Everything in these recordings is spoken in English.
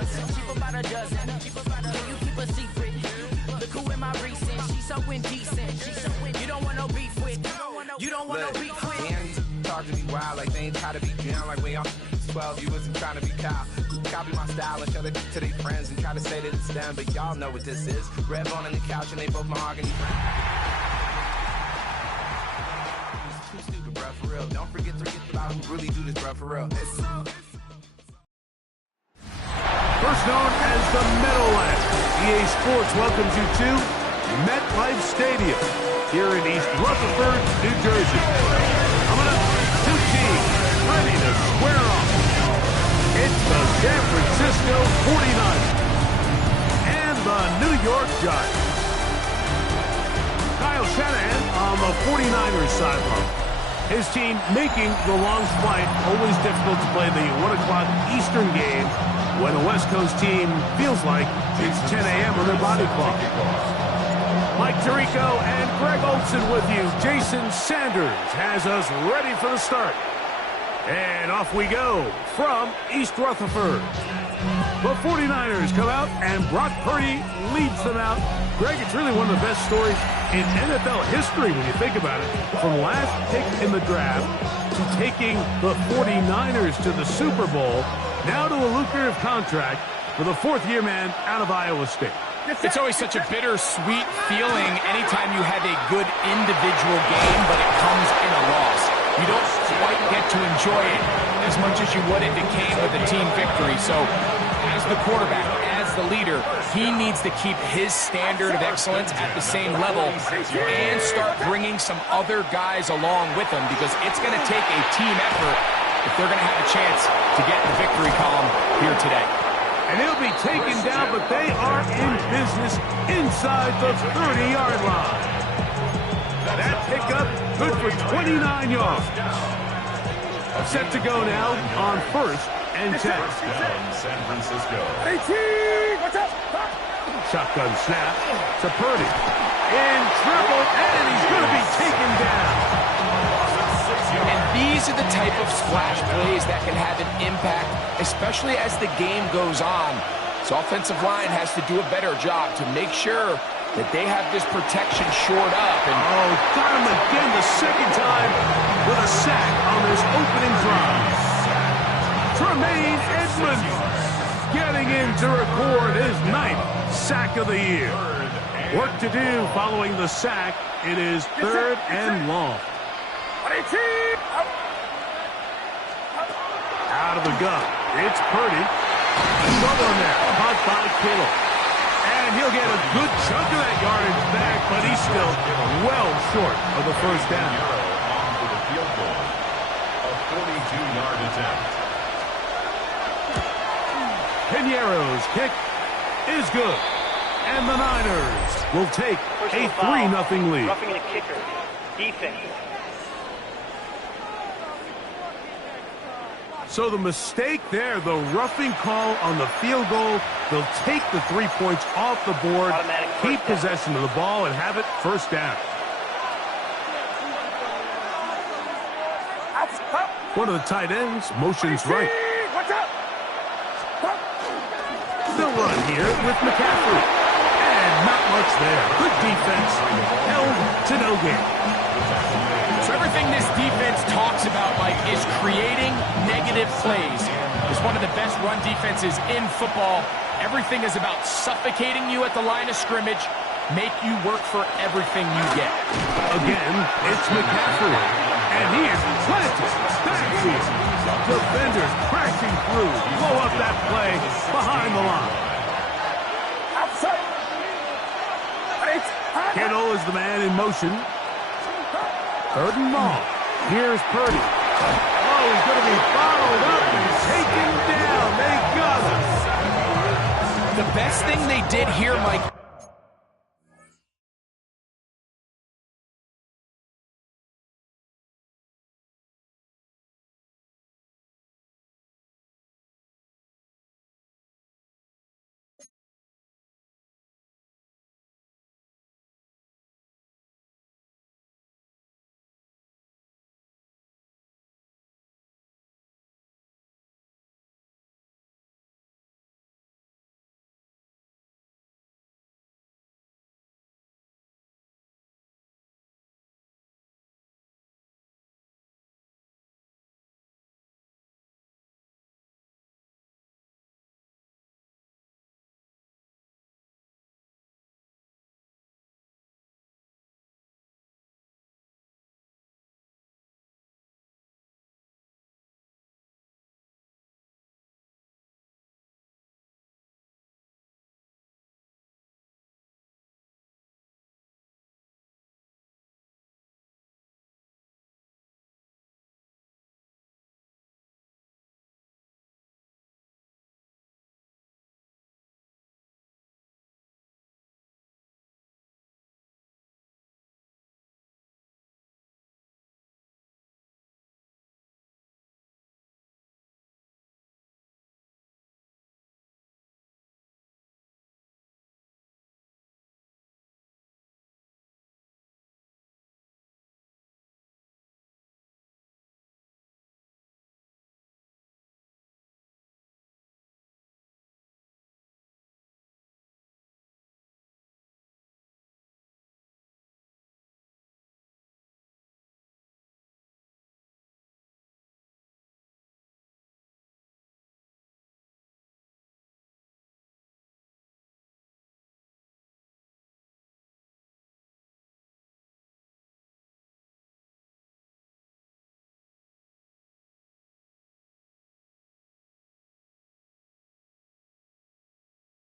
Cheap about a dozen. Can you keep a secret? Look who in my recent. She's so indecent. You don't want no beef with. You don't want no beef with. And talk to me wild like they ain't try to be down like when y'all 12, you wasn't trying to be Kyle. Copy my style and show it to their friends and try to say that it's them, but y'all know what this is. Red bone on the couch and they both mahogany. It's too stupid, bro, for real. Don't forget to get about who really do this, bro, for real. First known as the Meadowlands, EA Sports welcomes you to MetLife Stadium here in East Rutherford, New Jersey. Coming up, two teams ready to square off. It's the San Francisco 49ers and the New York Giants. Kyle Shanahan on the 49ers sideline. His team making the long flight. Always difficult to play the 1 o'clock Eastern game when a West Coast team feels like it's 10 a.m. on their body clock. Mike Tirico and Greg Olson with you. Jason Sanders has us ready for the start. And off we go from East Rutherford. The 49ers come out, and Brock Purdy leads them out. Greg, it's really one of the best stories in NFL history when you think about it. From last pick in the draft to taking the 49ers to the Super Bowl, now to a lucrative contract for the fourth-year man out of Iowa State. It's always such a bittersweet feeling anytime you have a good individual game, but it comes in a loss. You don't quite get to enjoy it as much as you would if it came with a team victory. So as the quarterback, as the leader, he needs to keep his standard of excellence at the same level and start bringing some other guys along with him, because it's going to take a team effort if they're going to have a chance to get the victory column here today. And he'll be taken down, but they are in business inside the 30-yard line. That pickup good for 29 yards. Set to go now on 1st and 10. San Francisco. 18! What's up? Shotgun snap to Purdy. In trouble, and he's going to be taken down. And these are the type of splash plays that can have an impact, especially as the game goes on. So offensive line has to do a better job to make sure that they have this protection shored up. And got him again the second time with a sack on this opening drive. Tremaine Edmonds getting in to record his 9th sack of the year. Work to do following the sack. It is 3rd and long. Out of the gun. It's Purdy. Trouble in there. Caught by Kittle. And he'll get a good chunk of that yardage back, but he's still well short of the first down. On for the field goal. A 42-yard attempt. Piñeiro's kick is good. And the Niners will take a 3-0 lead. Roughing the kicker. Defense. So the mistake there, the roughing call on the field goal, they'll take the 3 points off the board, keep possession of the ball, and have it first down. One of the tight ends motions right. They'll run here with McCaffrey. And not much there. Good defense. Held to no gain. so everything this defense talks about, Mike, is creating negative plays. It's one of the best run defenses in football. Everything is about suffocating you at the line of scrimmage, make you work for everything you get. Again, it's McCaffrey. And he is planted backfield. Defenders crashing through. Blow up that play behind the line. Kittle is the man in motion. 3rd and long. Here's Purdy. Oh, he's going to be followed up and taken down. They got him. The best thing they did here, Mike,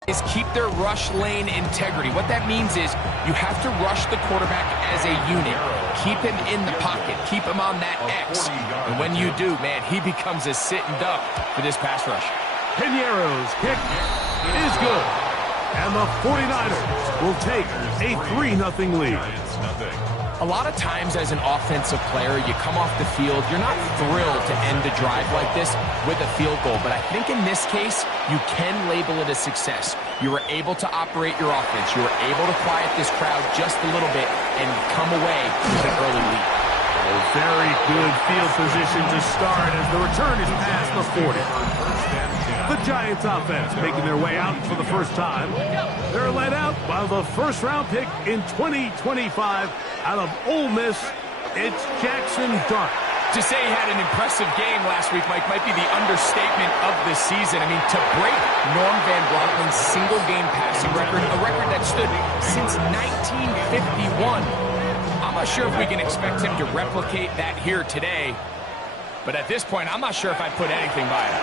is keep their rush lane integrity. What that means is you have to rush the quarterback as a unit. Keep him in the pocket. Keep him on that X. And when you do, man, he becomes a sitting duck for this pass rush. Piñeiro's kick is good. And the 49ers will take a 3-0 lead. A lot of times as an offensive player, you come off the field, you're not thrilled to end a drive like this with a field goal. But I think in this case, you can label it a success. You were able to operate your offense. You were able to quiet this crowd just a little bit and come away with an early lead. A very good field position to start as the return is past the 40. The Giants offense making their way out for the first time. They're led out by the first-round pick in 2025 out of Ole Miss. It's Jackson Dart. To say he had an impressive game last week, Mike, might be the understatement of the season. I mean, to break Norm Van Bronckhorst's single-game passing record, a record that stood since 1951. I'm not sure if we can expect him to replicate that here today. But at this point, I'm not sure if I'd put anything by it.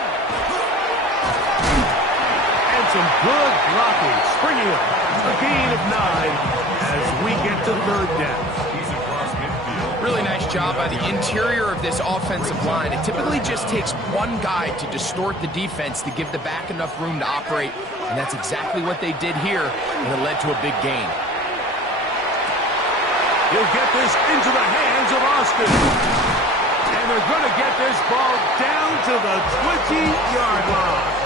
And some good blocking, springing up a gain of 9 as we get to third down. Really nice job by the interior of this offensive line. It typically just takes one guy to distort the defense to give the back enough room to operate, and that's exactly what they did here, and it led to a big gain. He'll get this into the hands of Austin. And they're going to get this ball down to the 20-yard line.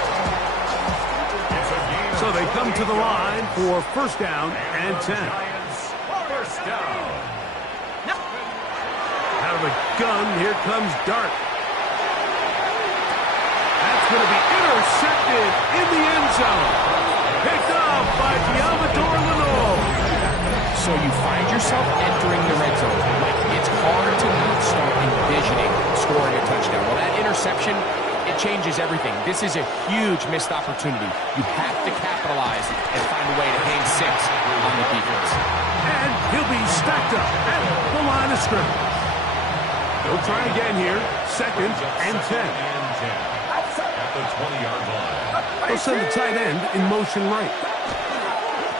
So they come to the line for first down and 10. First down. Out of the gun, here comes Dart. That's going to be intercepted in the end zone. Picked up by Diamador Lenore. So you find yourself entering the red zone. Like, it's hard to not start envisioning scoring a touchdown. Well, that interception, it changes everything. This is a huge missed opportunity. You have to capitalize and find a way to hang 6 on the defense. And he'll be stacked up at the line of scrimmage. They'll try again here. Second and 10. At the 20-yard line. They'll send the tight end in motion right.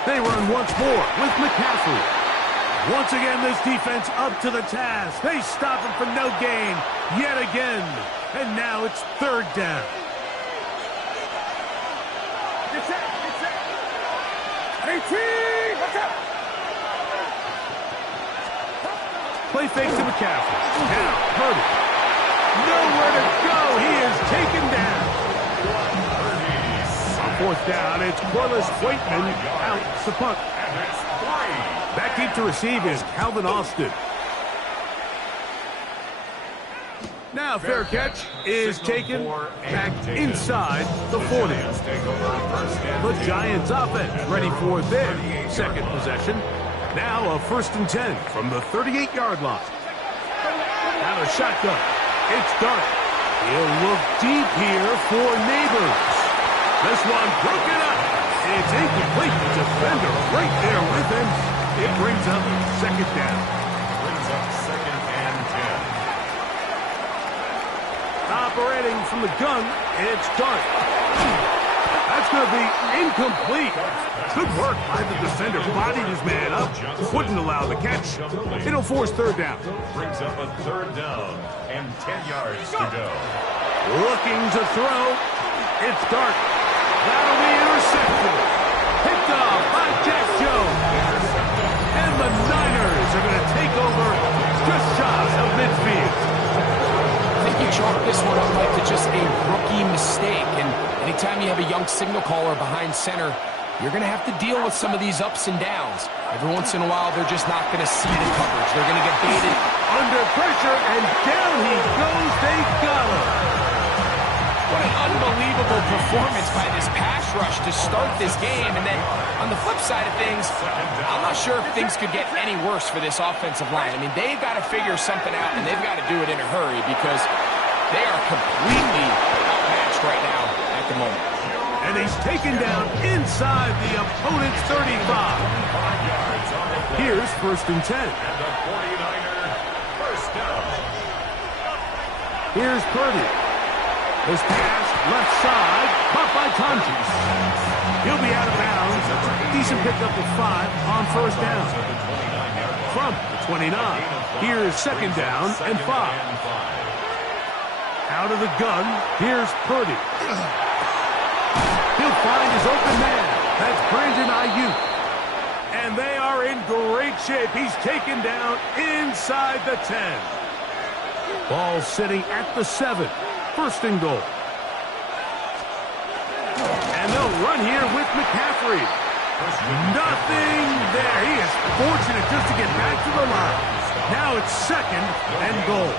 They run once more with McCaffrey. Once again, this defense up to the task. They stop him for no gain yet again. And now it's third down. Play fake to McCaffrey. Now, Purdy. Nowhere to go. He is taken down. On fourth down, it's Corliss Waitman out to punt. Back deep to receive is Calvin Austin. Now fair catch is taken back inside the 40. The Giants offense ready for their second possession. Now a first and 10 from the 38-yard line. Now a shotgun. It's Dart. He'll look deep here for Neighbors. This one broken up. It's incomplete. The defender right there with him. It brings up second down. Brings up second and 10. Operating from the gun, it's Dart. That's going to be incomplete. Good work by the defender. Bodied his man up. Wouldn't allow the catch. It'll force third down. Brings up a third down and 10 yards to go. Looking to throw. It's Dart. That'll be intercepted. Picked off by Jack Jones. And the Niners are going to take over just shy of midfield. I think you chalk this one up like to just a rookie mistake. And anytime you have a young signal caller behind center, you're going to have to deal with some of these ups and downs. Every once in a while, they're just not going to see the coverage. They're going to get baited. Under pressure, and down he goes. They got him. What an unbelievable performance by this pass rush to start this game. And then on the flip side of things, I'm not sure if things could get any worse for this offensive line. I mean, they've got to figure something out, and they've got to do it in a hurry because they are completely outmatched right now at the moment. And he's taken down inside the opponent's 35. Here's first and 10. And the 49er first down. Here's Purdy. This pass left side, caught by Tonjes. He'll be out of Decent pickup of 5 on first down. From the 29, here's second down and 5. Out of the gun, here's Purdy. He'll find his open man. That's Brandon Ayuk. And they are in great shape. He's taken down inside the 10. Ball sitting at the 7. First and goal. And they'll run here with McCaffrey. Nothing there. He is fortunate just to get back to the line. Now it's second and goal.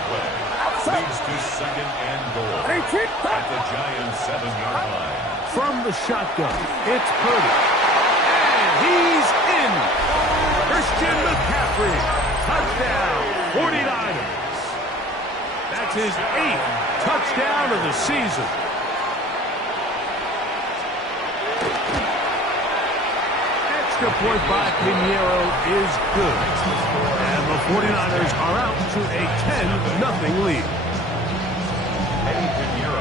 Leads to second and goal at the Giants' 7-yard line. From the shotgun, it's Purdy. And he's in. Christian McCaffrey. Touchdown, 49ers. That's his 8th touchdown of the season. Extra point by Pinheiro is good. And the 49ers are out to a 10-0 lead.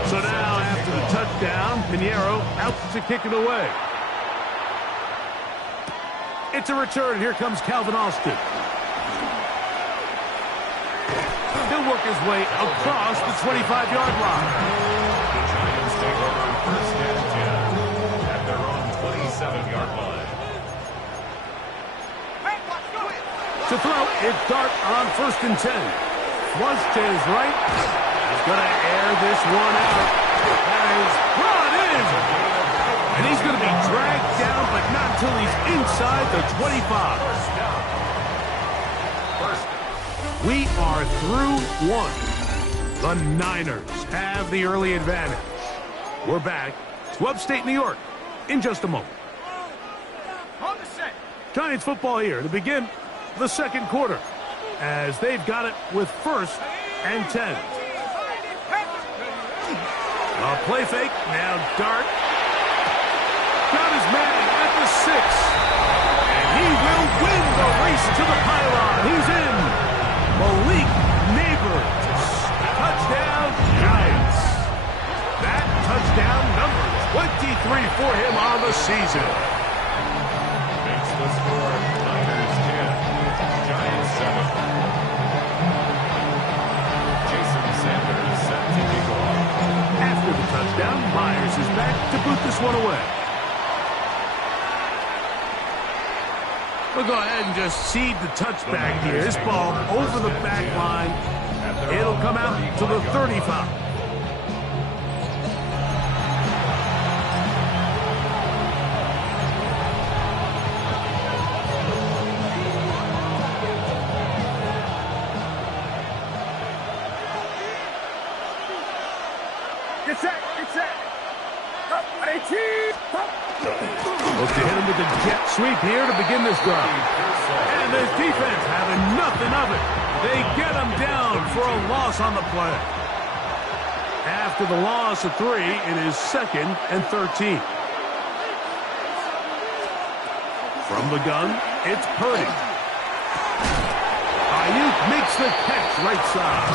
So now, after the touchdown, Pinheiro out to kick it away. It's a return. Here comes Calvin Austin. He'll work his way across the 25-yard line. The Giants take over first and 10 at their own 27-yard line. To throw, it's Dart on first and 10. Flush to his right. He's going to air this one out. That is brought in. And he's going to be dragged down, but not until he's inside the 25. We are through one. The Niners have the early advantage. We're back to upstate New York in just a moment. Giants football here to begin the second quarter, as they've got it with first and 10. A play fake, now Dart. Got his man at the 6. And he will win the race to the pylon. He's in. Malik Neighbors. Touchdown, Giants. That touchdown number 23 for him on the season. Makes the score Niners 10, Giants 7. Jason Sanders set to kick off. After the touchdown, Myers is back to boot this one away. We'll go ahead and just seed the touchback here. This ball over the back line. It'll come out to the 35. Look to hit him with the jet sweep here to begin this drive. And this defense having nothing of it. They get him down for a loss on the play. After the loss of 3, it is second and 13. From the gun, it's Purdy. Ayuk makes the catch right side.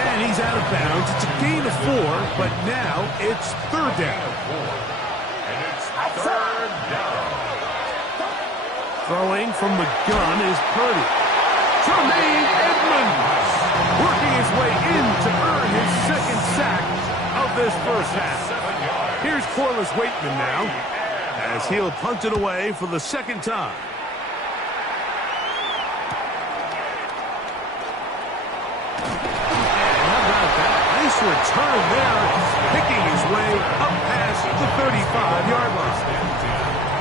And he's out of bounds. It's a gain of 4, but now it's third down. Third down. Throwing from the gun is Purdy. Tremaine Edmonds working his way in to earn his second sack of this first half. Here's Corliss Waitman now as he'll punt it away for the second time. And how about that? Nice return there, picking his way up past the 35-yard line.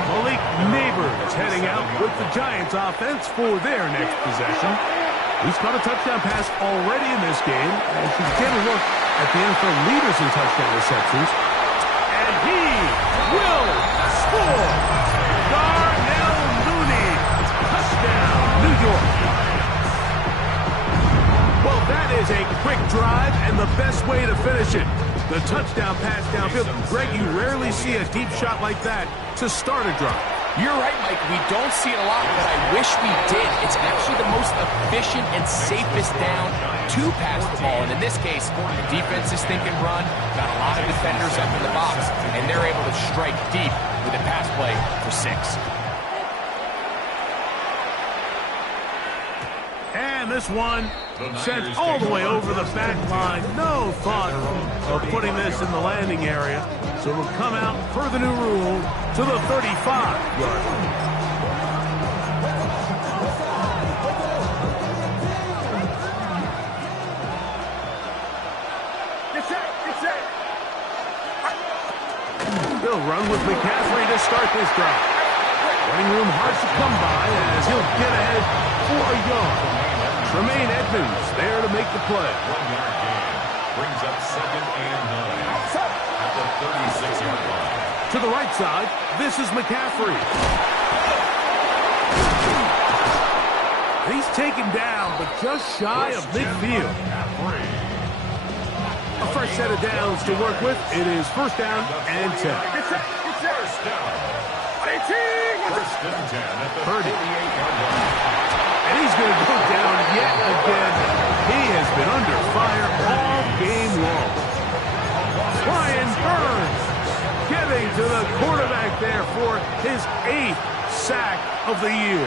Malik Neighbors heading out with the Giants offense for their next possession. He's caught a touchdown pass already in this game, and she's getting a look at the NFL leaders in touchdown receptions. And he will score! Darnell Mooney, touchdown, New York. Well, that is a quick drive and the best way to finish it. The touchdown pass downfield. Greg, you rarely see a deep shot like that to start a drive. You're right, Mike. We don't see it a lot, but I wish we did. It's actually the most efficient and safest down to pass the ball. And in this case, the defense is thinking run, got a lot of defenders up in the box, and they're able to strike deep with a the pass play for 6. And this one sent all the way over the back line. No thought of putting this in the landing area. So it'll come out per the new rule to the 35-yard line. They'll run with McCaffrey to start this drive. Running room hard to come by as he'll get ahead for a yard. Tremaine Edmonds there to make the play. 1-yard gain brings up 2nd and 9 at the 36-yard line. To the right side, this is McCaffrey. He's taken down, but just shy of midfield. A fresh set of downs to work with. It is 1st down and 10. First down. 1st and 10 at the 38-yard line. And he's going to go down yet again. He has been under fire all game long. Brian Burns getting to the quarterback there for his 8th sack of the year.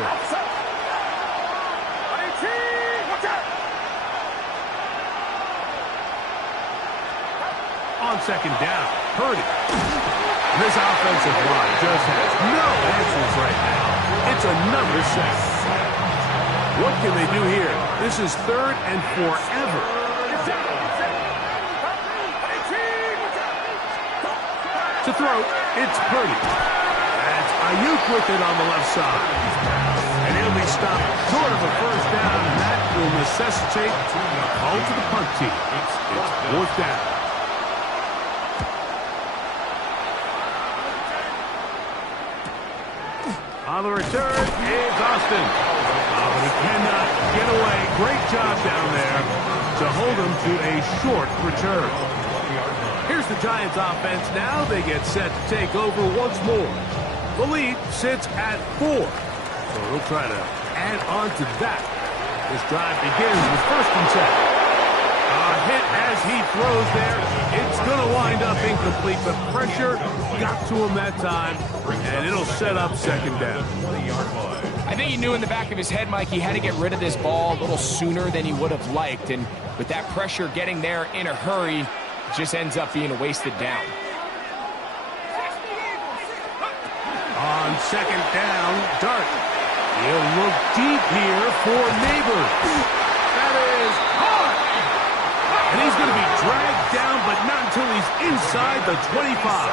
On 2nd down, Purdy. This offensive line just has no answers right now. It's another sack. What can they do here? This is 3rd and forever. To throw, it's Purdy. That's Ayuk with it on the left side. And he'll be stopped short of a 1st down, and that will necessitate a call to the punt team. It's 4th down. On the return, it's Austin. But he cannot get away. Great job down there to hold him to a short return. Here's the Giants offense now. They get set to take over once more. The lead sits at 4. So they'll try to add on to that. This drive begins with 1st and 10. A hit as he throws there. It's going to wind up incomplete, but pressure got to him that time, and it'll set up 2nd down. I think he knew in the back of his head, Mike, he had to get rid of this ball a little sooner than he would have liked, and with that pressure getting there in a hurry, it just ends up being a wasted down. On 2nd down, Dart. He'll look deep here for Neighbors. That is hard. And he's going to be dragged down, but not until he's inside the 25.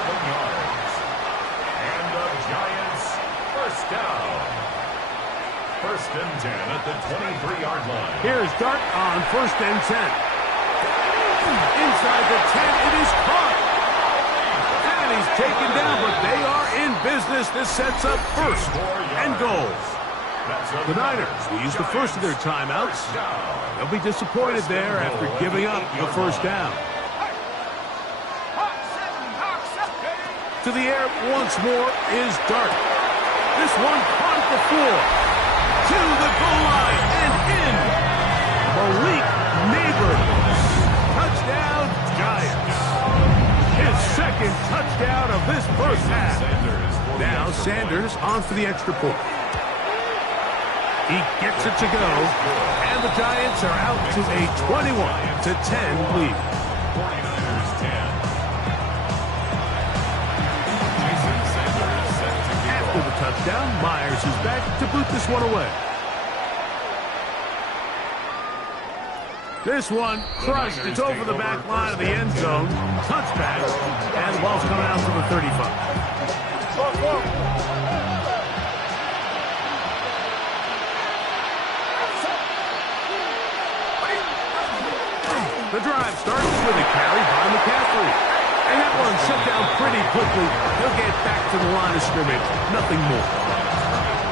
And the Giants, 1st down. 1st and 10 at the 23-yard line. Here's Dart on 1st and 10. Inside the 10, it is caught. And he's taken down, but they are in business. This sets up 1st and goal. The Niners will use the first of their timeouts. They'll be disappointed there after giving up the 1st down. To the air once more is Dart. This one caught at the 4. To the goal line and in. Malik Neighbors. Touchdown, Giants. His 2nd touchdown of this 1st half. Now Sanders on for the extra point. He gets it to go, and the Giants are out to a 21-10 lead. 49ers 10. After the touchdown, Myers is back to boot this one away. This one crushed. It's over the back line of the end zone. Touchback, and the ball's coming out to the 35. The drive starts with a carry by McCaffrey. And that one shut down pretty quickly. He'll get back to the line of scrimmage. Nothing more.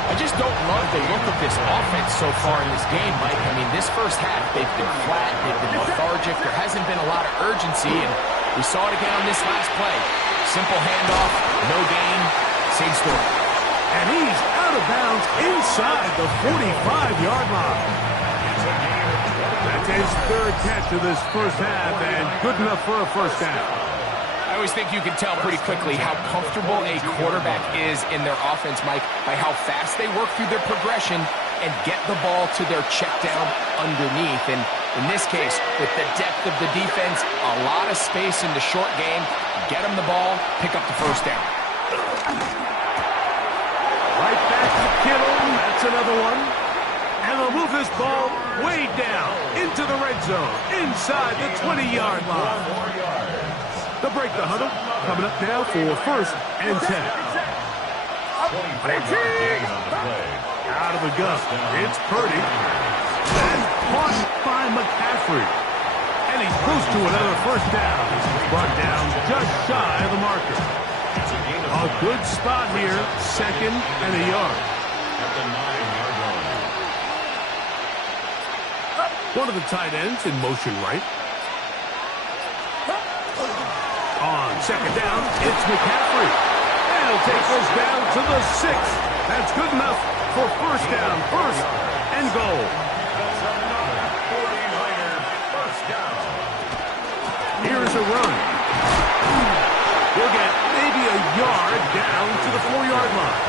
I just don't love the look of this offense so far in this game, Mike. I mean, this 1st half, they've been flat, they've been lethargic. There hasn't been a lot of urgency, and we saw it again on this last play. Simple handoff, no gain, same story. And he's out of bounds inside the 45-yard line. That's his 3rd catch of this 1st half, and good enough for a 1st down. I always think you can tell pretty quickly how comfortable a quarterback is in their offense, Mike, by how fast they work through their progression and get the ball to their check down underneath. And in this case, with the depth of the defense, a lot of space in the short game, get them the ball, pick up the first down. Right back to Kittle. That's another one. And they'll move this ball way down into the red zone, inside the 20-yard line. They'll break the huddle. Coming up now for first and 10. Out of the gun. It's Purdy. And caught by McCaffrey. And he's close to another first down. Brought down just shy of the marker. A good spot here. Second and a yard. At the 9-yard line. One of the tight ends in motion right. On second down, it's McCaffrey. And he'll take this down to the 6. That's good enough for first down, first and goal. That's another 49er first down. Here's a run. We'll get maybe a yard down to the 4-yard line.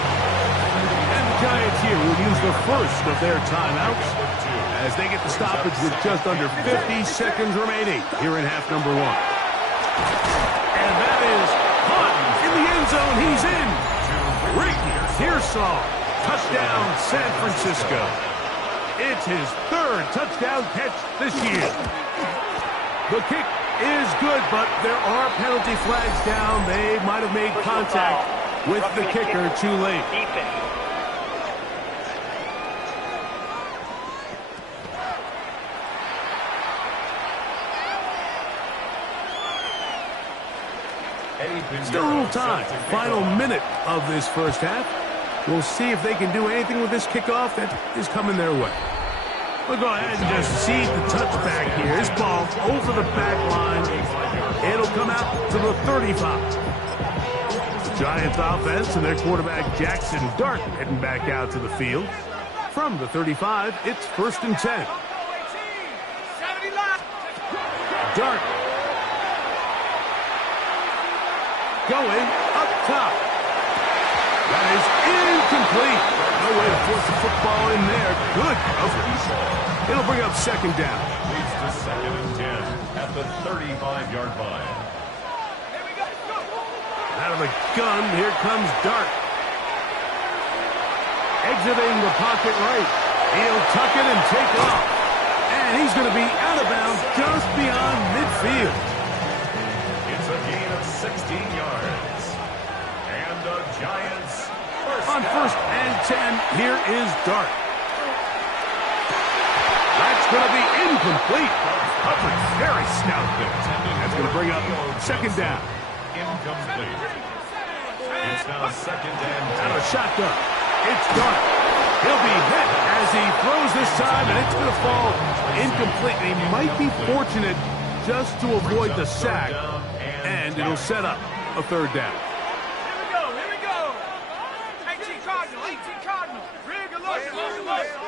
And the Giants here will use the first of their timeouts as they get the stoppage with just under 50 seconds remaining here in half number 1. And that is caught in the end zone. He's in. Ricky Pearsall. Touchdown, San Francisco. It's his 3rd touchdown catch this year. The kick is good, but there are penalty flags down. They might have made contact with the kicker too late. Still a little time. Final minute of this first half. We'll see if they can do anything with this kickoff that is coming their way. We'll go ahead and just see the touchback here. This ball over the back line. It'll come out to the 35. The Giants offense and their quarterback Jackson Dart heading back out to the field. From the 35, it's first and 10. Dart. Going up top. That is incomplete. No way to force the football in there. Good coverage. It'll bring up second down. Leads to second and 10 at the 35-yard line. Out of the gun, here comes Dart. Exiting the pocket right. He'll tuck it and take off. And he's going to be out of bounds just beyond midfield. It's a gain of 16 yards. And the Giants on first and 10, here is Dart. That's going to be incomplete. Coverage very stout there. That's going to bring up second down. Incomplete. It's now second and 10. Out of shotgun. It's Dart. He'll be hit as he throws this time, and it's going to fall incomplete. He might be fortunate just to avoid the sack, and it'll set up a third down. Here we go. 18 Cardinal. Real good look. Mustang 19.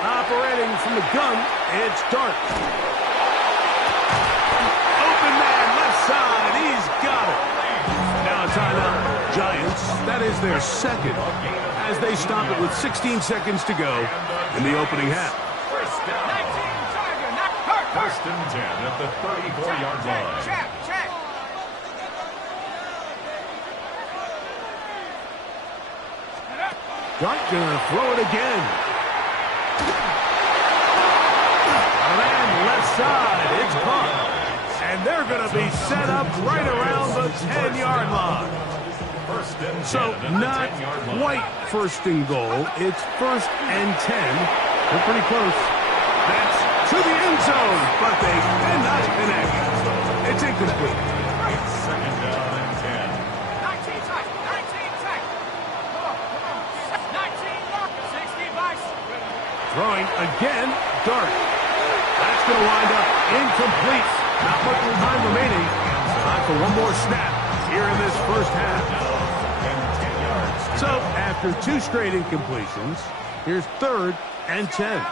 Operating from the gun, it's Dart. Open man, left side, he's got it. Now a timeout, Giants. That is their second, as they stop it with 16 seconds to go in the opening half. First and 10 at the 34-yard line. Check. Dart gonna throw it again. And left side, it's caught. And they're gonna be set up right around the 10-yard line. So not quite first and goal. It's first and 10. They're pretty close. That's to the end zone, but they cannot connect. It's incomplete. Second down and 10. 19 check. Come on. 19 lock. 60 vice. Throwing again, Dart. That's going to wind up incomplete. Not much time remaining. Time for one more snap here in this first half. So after two straight incompletions, here's third and 10.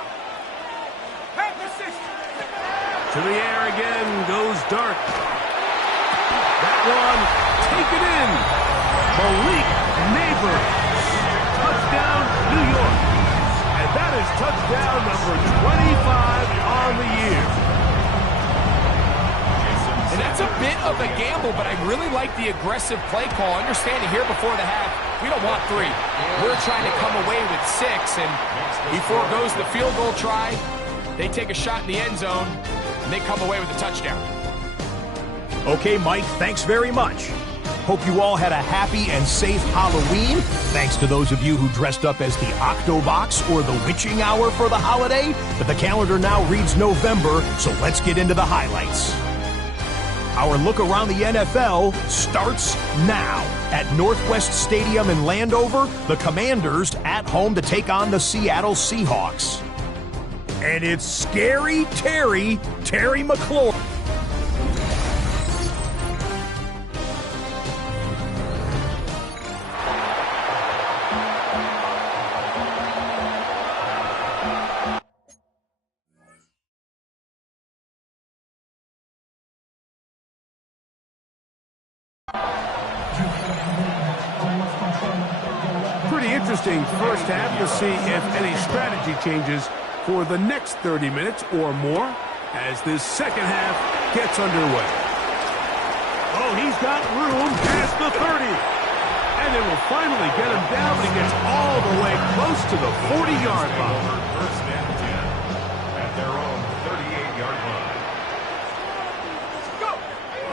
To the air again goes Dart. That one taken in. Malik Neighbors. Touchdown, New York. And that is touchdown number 25 on the year. And that's a bit of a gamble, but I really like the aggressive play call. Understanding here before the half, we don't want 3. We're trying to come away with 6, and he foregoes the field goal try. They take a shot in the end zone, and they come away with a touchdown. Okay, Mike, thanks very much. Hope you all had a happy and safe Halloween. Thanks to those of you who dressed up as the Octobox or the Witching Hour for the holiday. But the calendar now reads November, so let's get into the highlights. Our look around the NFL starts now. At Northwest Stadium in Landover, the Commanders at home to take on the Seattle Seahawks. And it's Scary Terry McLaurin. Pretty interesting first half to see if any strategy changes for the next 30 minutes or more as this second half gets underway. Oh, he's got room past the 30. And they will finally get him down, but he gets all the way close to the 40-yard line. First and 10 at their own 38-yard line.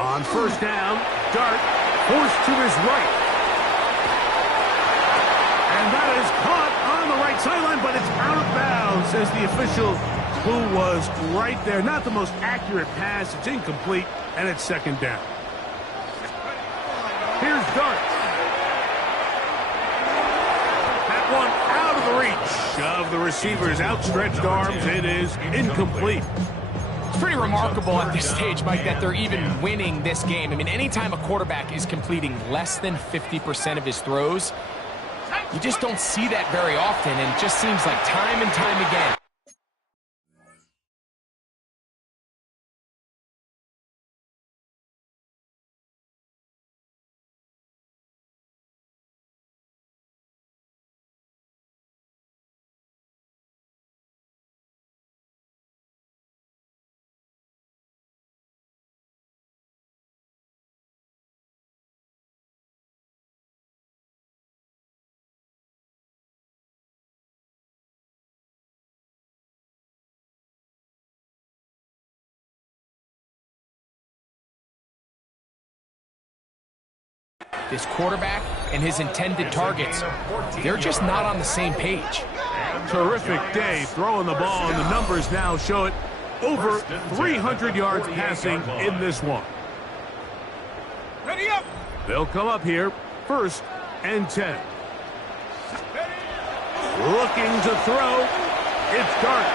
On first down, Dart forced to his right. And that is caught on the right sideline, but it's out of bounds, says the official, who was right there. Not the most accurate pass. It's incomplete, and it's second down. Here's Dart. That one out of the reach of the receiver's outstretched arms. It is incomplete. It's pretty remarkable at this stage, Mike, that they're even winning this game. I mean, anytime a quarterback is completing less than 50% of his throws, you just don't see that very often, and it just seems like time and time again. This quarterback and his intended targets, they're just not on the same page. Terrific day throwing the ball, and the numbers now show it. Over 300 yards passing in this one. Ready up! They'll come up here, first and 10. Looking to throw. It's Dart.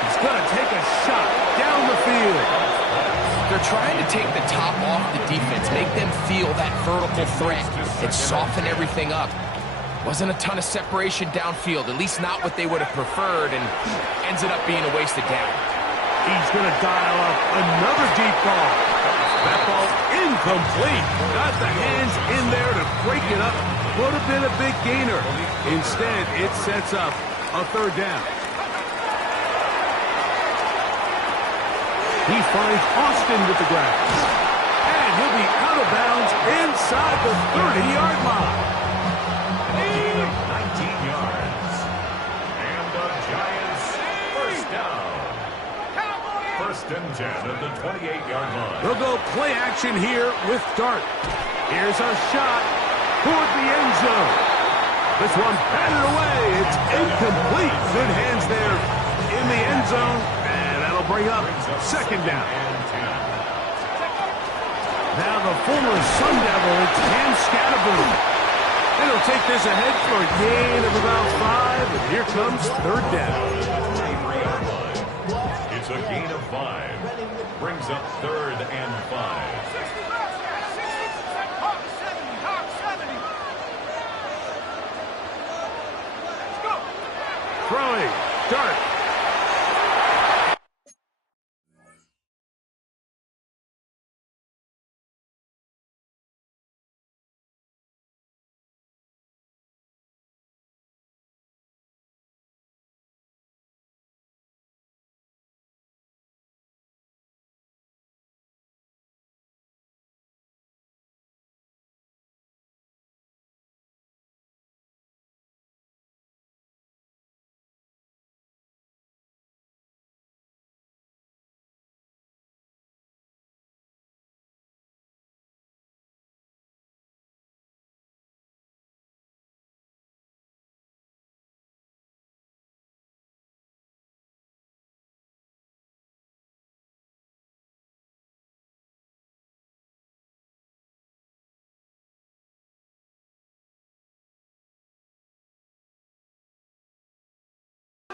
He's going to take a shot down the field. They're trying to take the top off the defense, make them feel that vertical threat, and soften everything up. Wasn't a ton of separation downfield, at least not what they would have preferred, and ends it up being a wasted down. He's going to dial up another deep ball. That ball incomplete. Got the hands in there to break it up. Would have been a big gainer. Instead, it sets up a third down. He finds Austin with the grab. And he'll be out of bounds inside the 30-yard line. 19 yards. And the Giants first down. First and 10 at the 28-yard line. They'll go play action here with Dart. Here's a shot toward the end zone. This one batted away. It's incomplete. Good hands there in the end zone. Bring up second down. Now the former Sun Devil, it's Cam Scatterboom. And he'll take this ahead for a gain of about 5, and here comes third down. It's a gain of 5. Brings up third and 5. 60 yards there, 60%, Hawk 70, Hawk 70. Let's go. Throwing, Dart.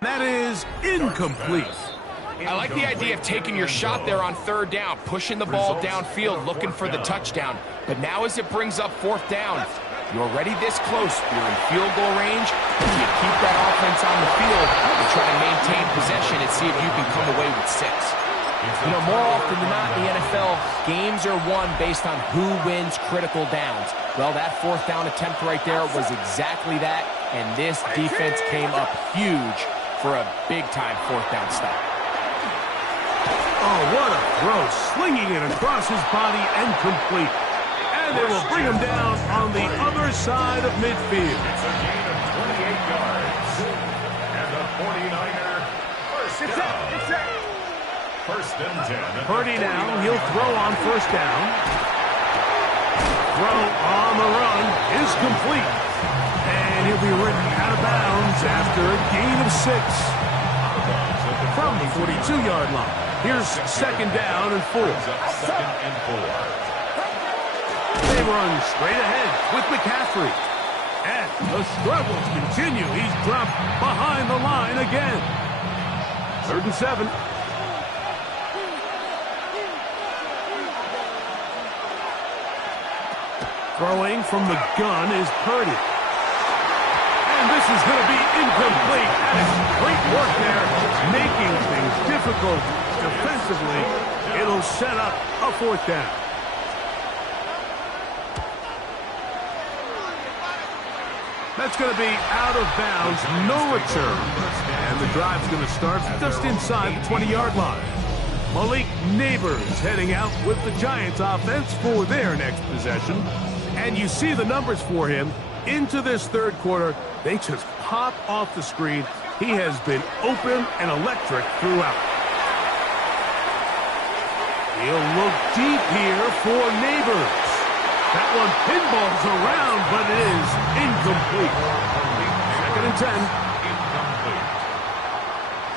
That is incomplete. I like the idea of taking your shot there on third down, pushing the ball downfield, looking for the touchdown. But now as it brings up fourth down, you're already this close. You're in field goal range. You keep that offense on the field and try to maintain possession and see if you can come away with 6. You know, more often than not in the NFL, games are won based on who wins critical downs. Well, that fourth down attempt right there was exactly that, and this defense came up huge for a big-time fourth down stop. Oh, what a throw. Slinging it across his body and complete. And they will bring him down on the other side of midfield. It's a gain of 28 yards. And the 49er first down. First and 10. Purdy now, he'll throw on first down. Throw on the run is complete. And he'll be written out of bounds after a gain of 6. From the 42-yard line. Here's second down and 4. Second and 4. They run straight ahead with McCaffrey. And the struggles continue. He's dropped behind the line again. 3rd and 7. Throwing from the gun is Purdy. And this is going to be incomplete. That is great work there, making things difficult defensively. It'll set up a fourth down. That's going to be out of bounds, no return. And the drive's going to start just inside the 20-yard line. Malik Neighbors heading out with the Giants offense for their next possession. And you see the numbers for him into this third quarter. They just pop off the screen. He has been open and electric throughout. He'll look deep here for Neighbors. That one pinballs around, but it is incomplete. Second and 10. Incomplete.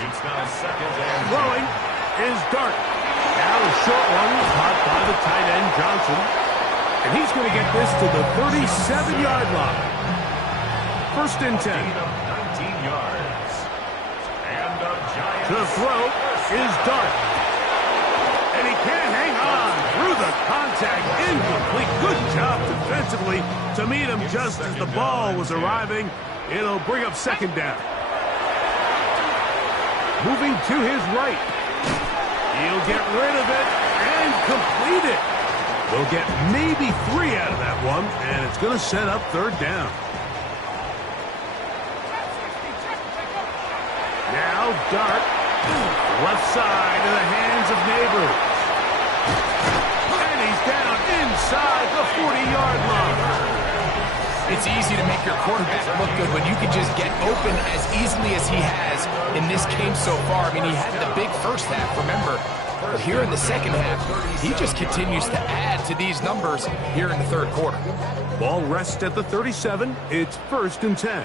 It's now second and Throwing is Dart. Now a short one caught by the tight end Johnson. And he's going to get this to the 37-yard line. First and 10. 19 yards. And the Giants. To throw is Dart. And he can't hang on through the contact. Incomplete. Good job defensively to meet him just as the ball was arriving. It'll bring up second down. Moving to his right. He'll get rid of it and complete it. They'll get maybe 3 out of that one, and it's going to set up third down. Now Dart, left side in the hands of Neighbors. And he's down inside the 40-yard line. It's easy to make your quarterback look good when you can just get open as easily as he has in this game so far. I mean, he had the big first half, remember. But here in the second half, he just continues to add to these numbers here in the third quarter. Ball rests at the 37. It's first and 10.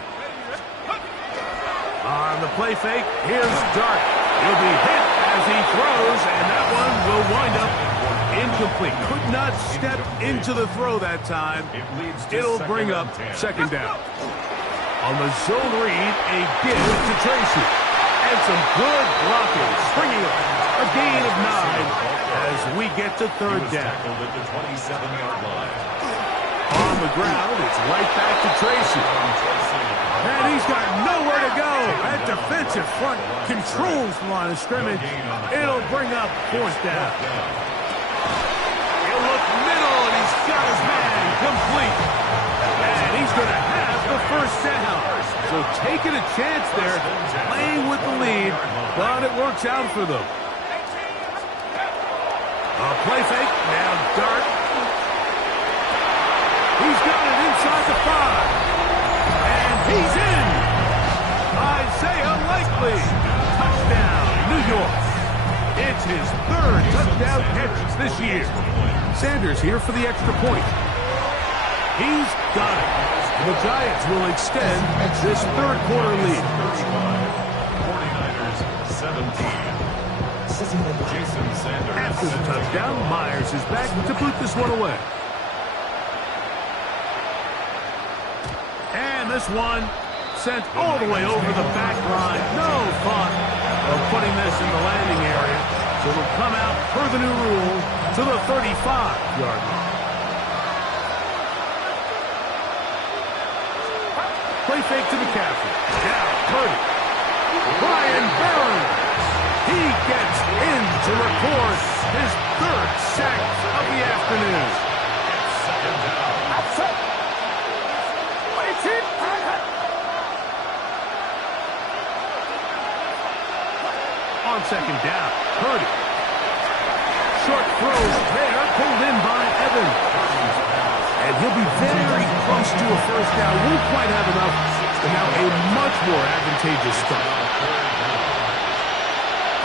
On the play fake, here's Dart. He'll be hit as he throws, and that one will wind up incomplete. Could not step into the throw that time. It'll bring up second down. On the zone read, a give to Tracy. And some good blocking, springing up. A gain of 9 as we get to third down. At the 27-yard line. On the ground, it's right back to Tracy. And he's got nowhere to go. That defensive front controls the line of scrimmage. It'll bring up fourth down. He'll look middle, and he's got his man complete. And he's going to have the first down. So taking a chance there, playing with the lead, but it works out for them. A play fake, now Dart. He's got it inside the 5. And he's in. Isaiah Likely. Touchdown, New York. It's his 3rd touchdown catch this year. Sanders here for the extra point. He's got it. The Giants will extend this third quarter lead. 49ers 17. Jason Sanders. After the touchdown, Myers is back to put this one away. And this one Sent all the way over the back line. No thought of putting this in the landing area. So it'll come out per the new rule to the 35-yard line. Play fake to McCaffrey. Down, Purdy. Brian Burns. He gets in to record his 3rd sack of the afternoon. Second down. On second down, Purdy. Short throws there, pulled in by Evans. And he'll be very close to a first down. Won't quite have enough, but now a much more advantageous start.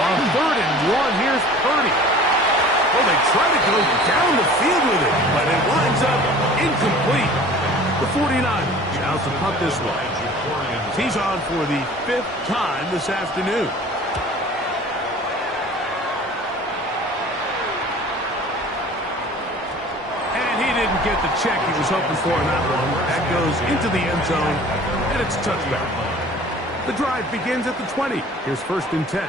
On 3rd and 1, here's Purdy. Well, they try to go down the field with it, but it winds up incomplete. The 49ers out to punt this one. He's on for the 5th time this afternoon. Didn't get the check he was hoping for in that one. That goes into the end zone, and it's a touchdown. The drive begins at the 20. Here's 1st and 10.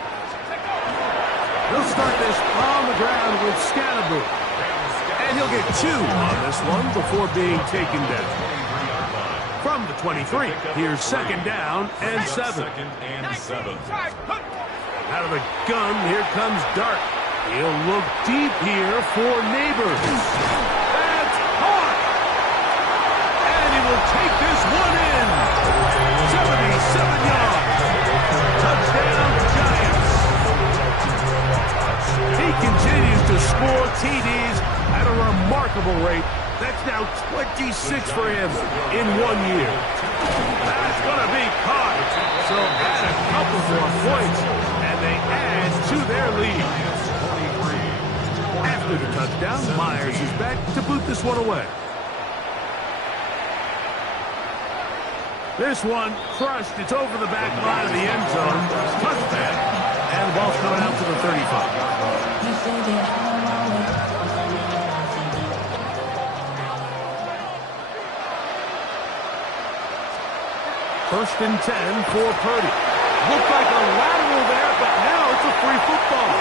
They'll start this on the ground with Scannaboo. And he'll get 2 on this one before being taken down. From the 23, here's 2nd down and 7. Out of the gun, here comes Dart. He'll look deep here for Neighbors. Will take this one in. 77 yards. Touchdown, Giants. He continues to score TDs at a remarkable rate. That's now 26 for him in 1 year. That's going to be caught. So add a couple more points, and they add to their lead. After the touchdown, Myers is back to boot this one away. This one crushed. It's over the back line of the end zone. Touchdown. And the ball's coming out to the 35. First and 10 for Purdy. Looked like a lateral there, but now it's a free football.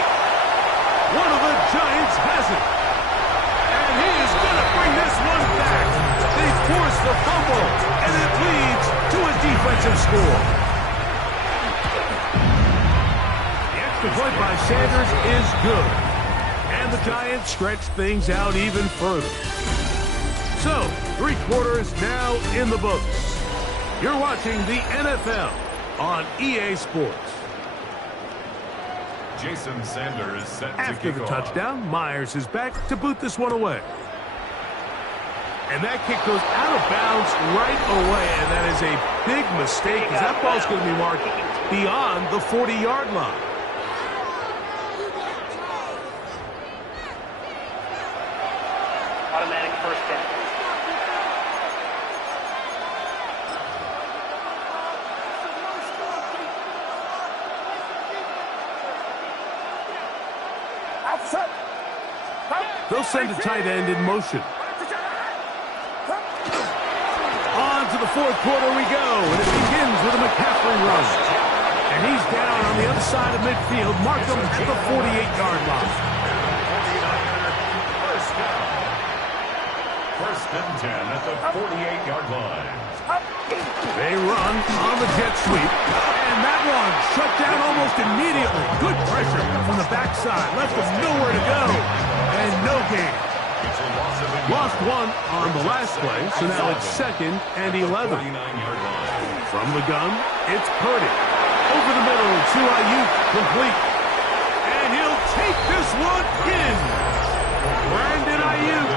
One of the Giants has it. And he is going to bring this one back. They force the fumble, and it leads to a defensive score. The extra point by Sanders is good. And the Giants stretch things out even further. So, 3 quarters now in the books. You're watching the NFL on EA Sports. Jason Sanders set to After the kick touchdown, Myers is back to boot this one away. And that kick goes out of bounds right away, and that is a big mistake because that ball's going to be marked beyond the 40-yard line. Automatic first down. They'll send a tight end in motion. On to the 4th quarter we go, and it begins with a McCaffrey run. And he's down on the other side of midfield. Markham at the 48-yard line. First and 10 at the 48-yard line. They run on the jet sweep. And that one shut down almost immediately. Good pressure from the backside. Left them nowhere to go. And no gain. Lost 1 on the last play, so now it's 2nd and 11. From the gun, it's Purdy. Over the middle to Ayuk, complete. And he'll take this one in. Brandon Ayuk,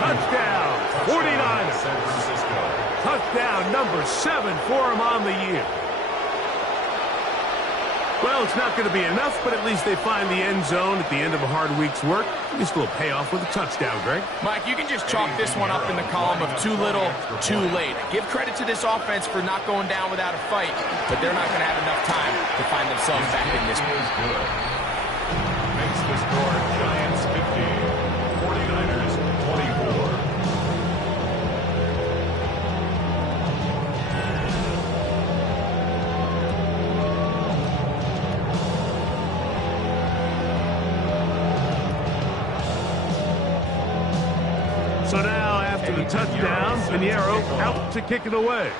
touchdown, 49ers. Touchdown number 7 for him on the year. Well, it's not going to be enough, but at least they find the end zone at the end of a hard week's work. At least a little payoff with a touchdown, Greg. Mike, you can just chalk this one up in the column of too little, too late. Give credit to this offense for not going down without a fight, but they're not going to have enough time to find themselves back in this one. Makes the score Giants 50, 49ers 24. So now, after the touchdown, Pinheiro out to kick it away.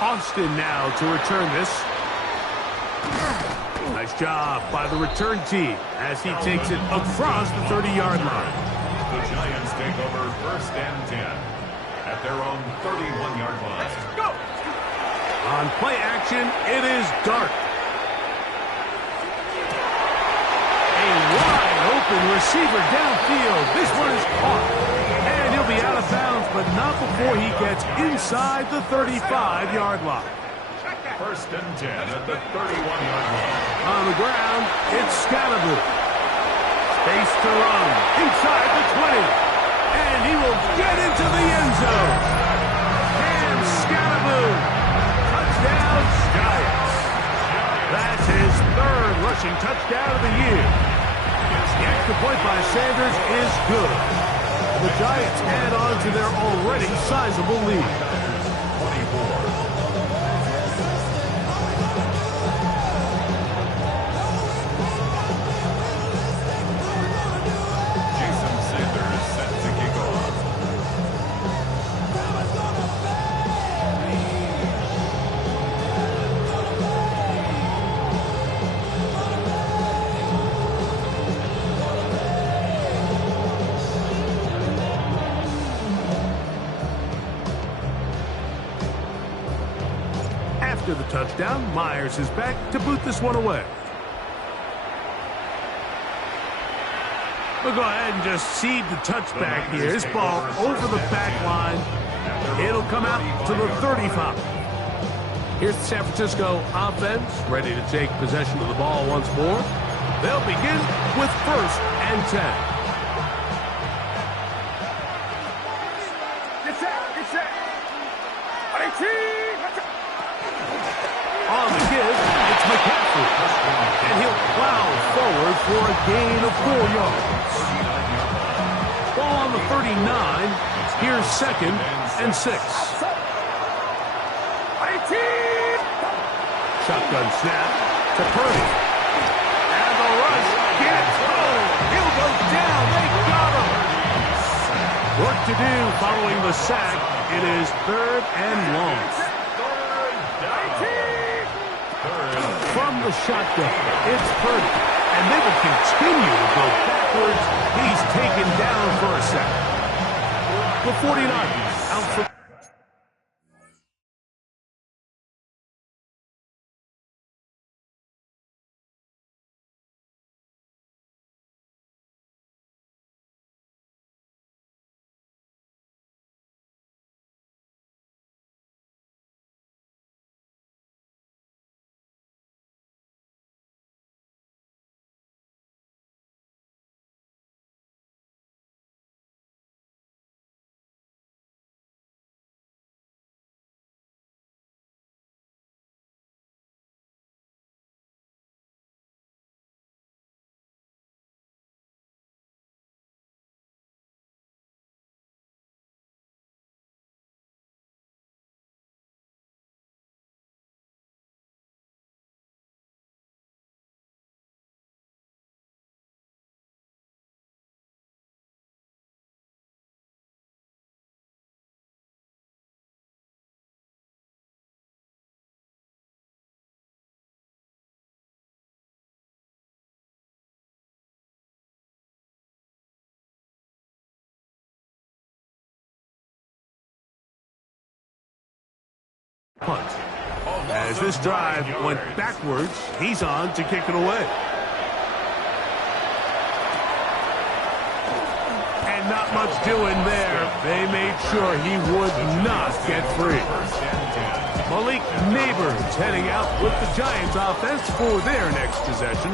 Austin now to return this. Nice job by the return team as he takes it across the 30-yard line. The Giants take over 1st and 10 at their own 31-yard line. Let's go! On play action, it is Dart. A wide open receiver downfield. This one is caught. And he'll be out of bounds, but not before he gets inside the 35-yard line. 1st and 10 at the 31-yard line. On the ground, it's Scalaboo. Space to run inside the 20. And he will get into the end zone. And Scalaboo. Touchdown, Giants. That's his 3rd rushing touchdown of the year. The extra point by Sanders is good. The Giants add on to their already sizable lead. 24. After the touchdown, Myers is back to boot this one away. We'll go ahead and just seed the touchback here. This ball over the back line. It'll come out to the 35. Here's the San Francisco offense, ready to take possession of the ball once more. They'll begin with 1st and 10. Get set! On the give, it's McCaffrey. And he'll plow forward for a gain of 4 yards. Ball on the 39. Here's 2nd and 6. Shotgun snap to Purdy. And the rush gets home. He'll go down. They got him. Work to do following the sack. It is 3rd and long. From the shotgun, it's Purdy. And they will continue to go backwards. He's taken down for a second. The 49ers out for... punt. As this drive went backwards, he's on to kick it away. And not much doing there. They made sure he would not get free. Malik Neighbors heading out with the Giants offense for their next possession.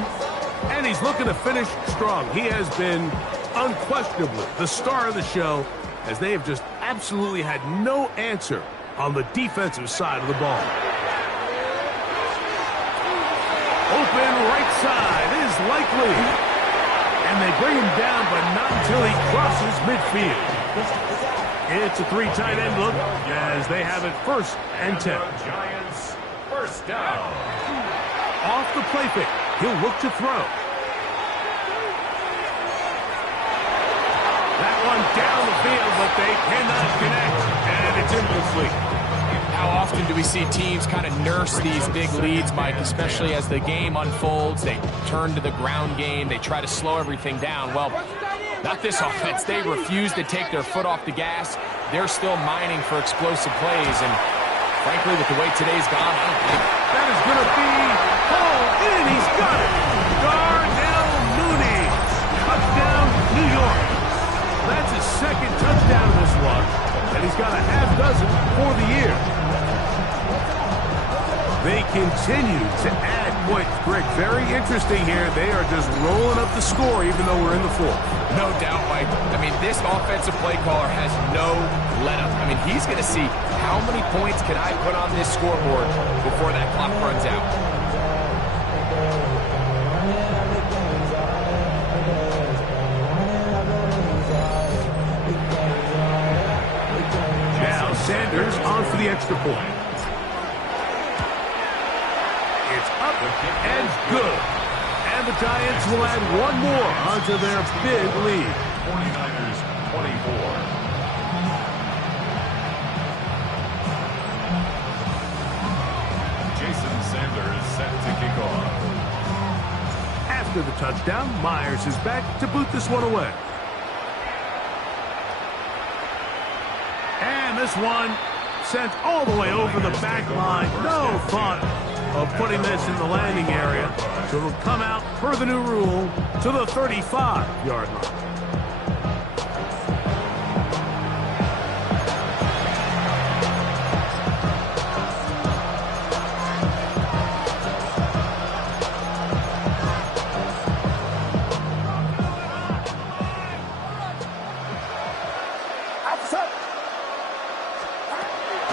And he's looking to finish strong. He has been unquestionably the star of the show, as they have just absolutely had no answer on the defensive side of the ball. Open right side is likely. And they bring him down, but not until he crosses midfield. It's a 3 tight end look as they have it 1st and 10. Giants 1st down. Off the play fake, he'll look to throw. That one down the field, but they cannot connect, and it's incomplete. How often do we see teams kind of nurse these big leads, Mike, especially as the game unfolds? They turn to the ground game. They try to slow everything down. Well, not this offense. They refuse to take their foot off the gas. They're still mining for explosive plays, and frankly, with the way today's gone, I don't think that is going to be hauled in. He's got it. Darnell Mooney. Touchdown, New York. That's his second touchdown in this one, and he's got a half dozen for the year. They continue to add points. Greg, very interesting here. They are just rolling up the score even though we're in the fourth. No doubt, Mike. I mean, this offensive play caller has no let-up. I mean, he's going to see how many points can I put on this scoreboard before that clock runs out. Now Sanders on for the extra point. It's up and good. And the Giants will add one more onto their big lead. 49ers 24. Jason Sanders set to kick off. After the touchdown, Myers is back to boot this one away. And this one sent all the way over the back line. No thought of putting this in the landing area. So it'll come out, per the new rule, to the 35-yard line.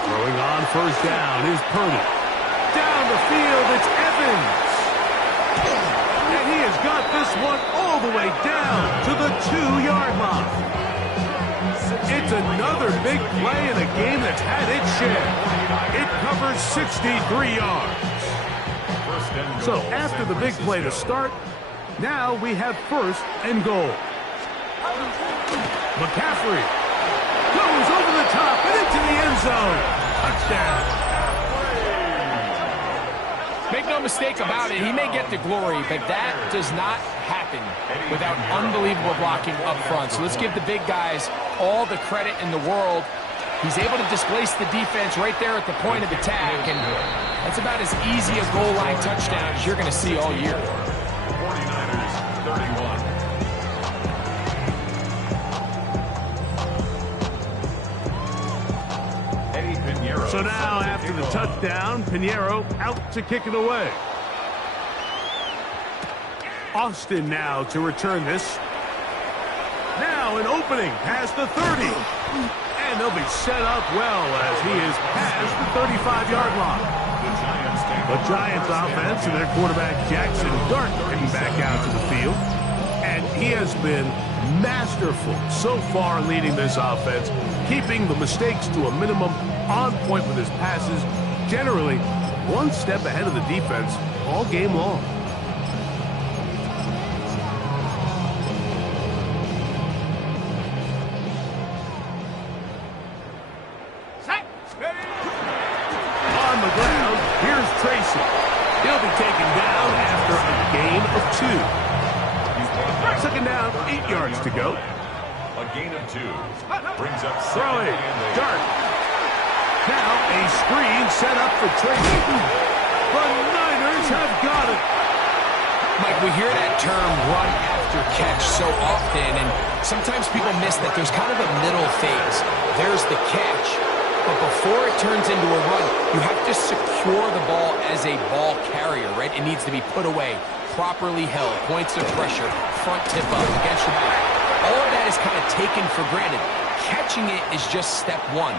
Throwing on first down is Purdy. Down the field, it's Evans. And he has got this one all the way down to the 2-yard line. It's another big play in a game that's had its share. It covers 63 yards. So after the big play to start, now we have first and goal. McCaffrey goes over the top and into the end zone. Touchdown. Make no mistake about it, he may get the glory, but that does not happen without unbelievable blocking up front. So let's give the big guys all the credit in the world. He's able to displace the defense right there at the point of attack, and that's about as easy a goal line touchdown as you're going to see all year. 49ers 31. So now, after the touchdown, Pinheiro out to kick it away. Austin now to return this. Now an opening past the 30. And they'll be set up well as he is past the 35-yard line. The Giants offense and their quarterback Jackson Dart getting back out to the field. And he has been masterful so far leading this offense, keeping the mistakes to a minimum, on point with his passes, generally one step ahead of the defense all game long. On the ground, here's Tracy. He'll be taken down after a gain of 2. Second down, 8 yards to go. A gain of 2. Brings up throwing. Dart. Now a screen set up for Tracy. The Niners have got it. Mike, we hear that term run after catch so often, and sometimes people miss that there's kind of a middle phase. There's the catch, but before it turns into a run, you have to secure the ball as a ball carrier, right? It needs to be put away, properly held, points of pressure, front tip up against your back. All of that is kind of taken for granted. Catching it is just step one.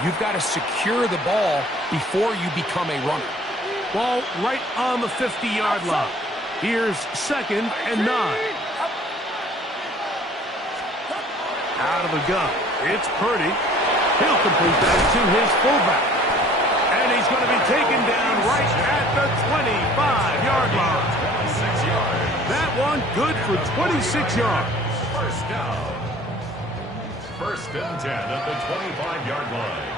You've got to secure the ball before you become a runner. Ball right on the 50-yard line. Here's second and 9. Out of the gun. It's Purdy. He'll complete that to his fullback. And he's going to be taken down right at the 25-yard line. 26 yards. That one good for 26 yards. First down. First and 10 at the 25-yard line.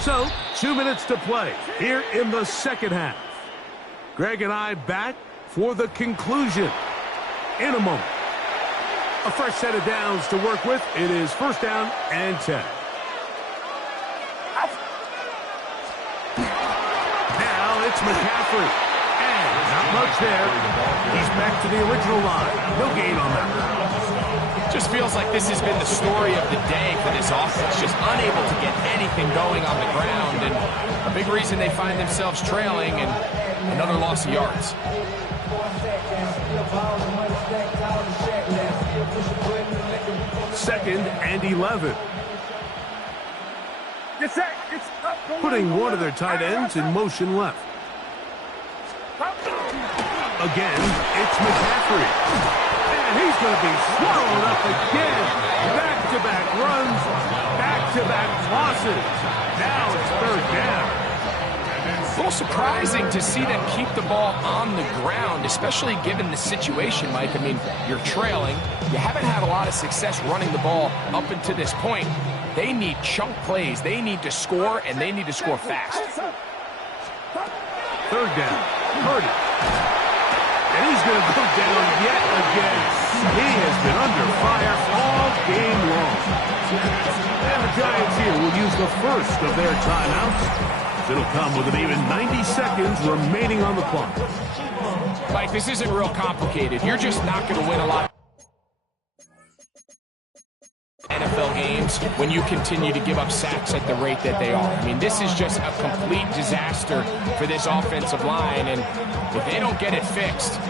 So, 2 minutes to play here in the second half. Greg and I back for the conclusion in a moment. A fresh set of downs to work with. It is first down and 10. Now it's McCaffrey. And not much there. He's back to the original line. No gain on that. Just feels like this has been the story of the day for this offense. Just unable to get anything going on the ground. And a big reason they find themselves trailing and another loss of yards. Second and 11. Putting one of their tight ends in motion left. Again, it's McCaffrey. And he's going to be swallowed up again. Back-to-back runs, back-to-back losses. Now it's third down. A little surprising to see them keep the ball on the ground, especially given the situation, Mike. I mean, you're trailing. You haven't had a lot of success running the ball up until this point. They need chunk plays. They need to score, and they need to score fast. Third down. Purdy. And he's going to go down yet again. He has been under fire all game long. And the Giants here will use the first of their timeouts. It'll come with an even 90 seconds remaining on the clock. Mike, this isn't real complicated. You're just not going to win a lot of NFL games when you continue to give up sacks at the rate that they are. I mean, this is just a complete disaster for this offensive line, and if they don't get it fixed,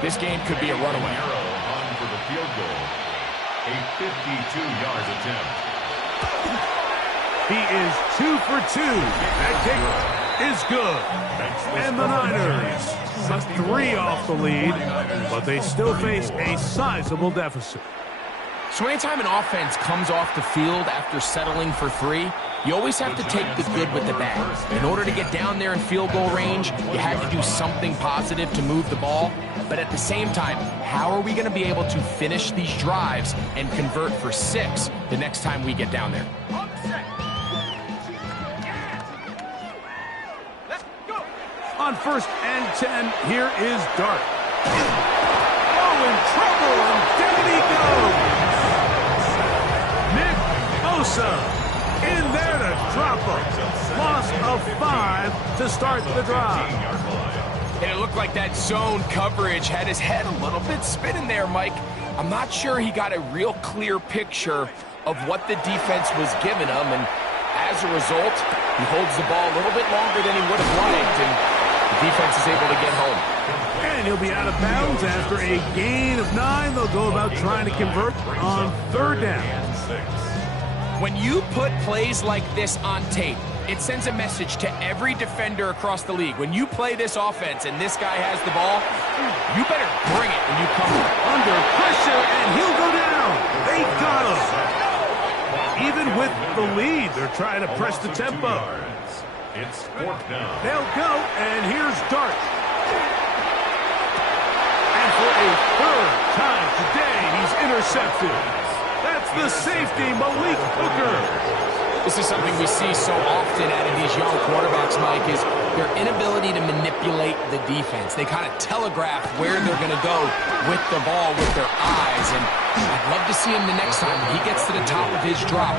this game could be a runaway. On for the field goal. A 52-yard attempt. He is 2 for 2. That kick is good. And the Niners cut 3 off the lead, but they still face a sizable deficit. So anytime an offense comes off the field after settling for 3, you always have to take the good with the bad. In order to get down there in field goal range, you have to do something positive to move the ball. But at the same time, how are we going to be able to finish these drives and convert for 6 the next time we get down there? On first and 10, here is Dart. Oh, in trouble, and down he goes. Nick Bosa in there to drop him. Loss of 5 to start the drive. And it looked like that zone coverage had his head a little bit spinning there, Mike. I'm not sure he got a real clear picture of what the defense was giving him, and as a result, he holds the ball a little bit longer than he would have liked, and the defense is able to get home. And he'll be out of bounds after a gain of 9. They'll go about trying to convert on third down. When you put plays like this on tape, it sends a message to every defender across the league. When you play this offense and this guy has the ball, you better bring it when you come under pressure, and he'll go down. They got him. Even with the lead, they're trying to press the tempo. It's fourth down. They'll go, and here's Dart. And for a third time today, he's intercepted. That's the safety, Malik Hooker. This is something we see so often out of these young quarterbacks, Mike, is their inability to manipulate the defense. They kind of telegraph where they're going to go with the ball with their eyes. And I'd love to see him the next time when he gets to the top of his drop.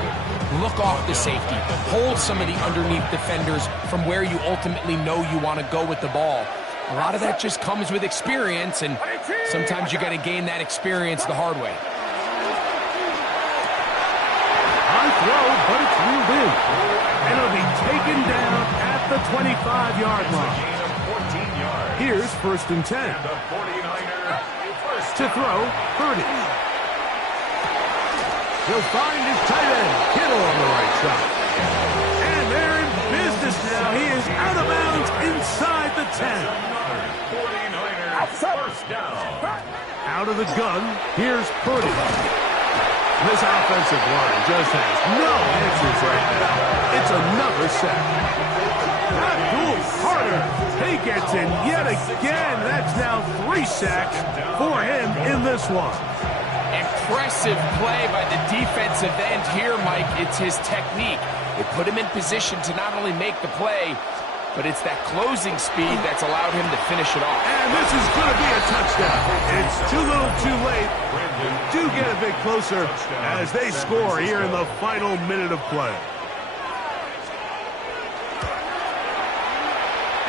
Look off the safety. Hold some of the underneath defenders from where you ultimately know you want to go with the ball. A lot of that just comes with experience, and sometimes you got to gain that experience the hard way. High throw, but it's reeled in. And it'll be taken down at the 25-yard line. Here's first and 10. To throw, Purdy. He'll find his tight end, Kittle, on the right side. And they're in business now. He is out of bounds inside the 10. First down. Out of the gun, here's Purdy. This offensive line just has no answers right now. It's another sack. Abdul Carter, he gets in yet again. That's now 3 sacks for him in this one. And impressive play by the defensive end here, Mike. It's his technique. It put him in position to not only make the play, but it's that closing speed that's allowed him to finish it off. And this is going to be a touchdown. It's too little too late. Do get a bit closer as they score here in the final minute of play.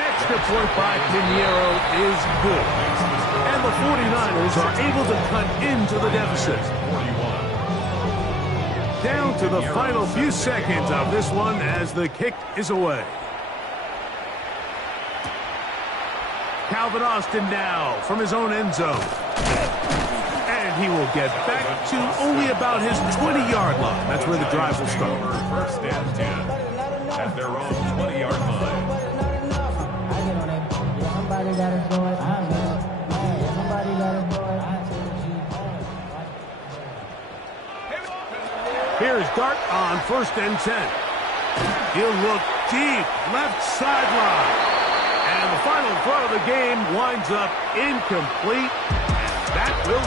Extra point by Pinheiro is good. And the 49ers are able to cut into the deficit. Down to the final few seconds of this one as the kick is away. Calvin Austin now from his own end zone. And he will get back to only about his 20-yard line. That's where the drive will start. First and 10 at their own 20-yard line. Somebody got to do it. Somebody got to do it. Here's Dart on first and 10. He'll look deep, left sideline. And the final throw of the game winds up incomplete. And that will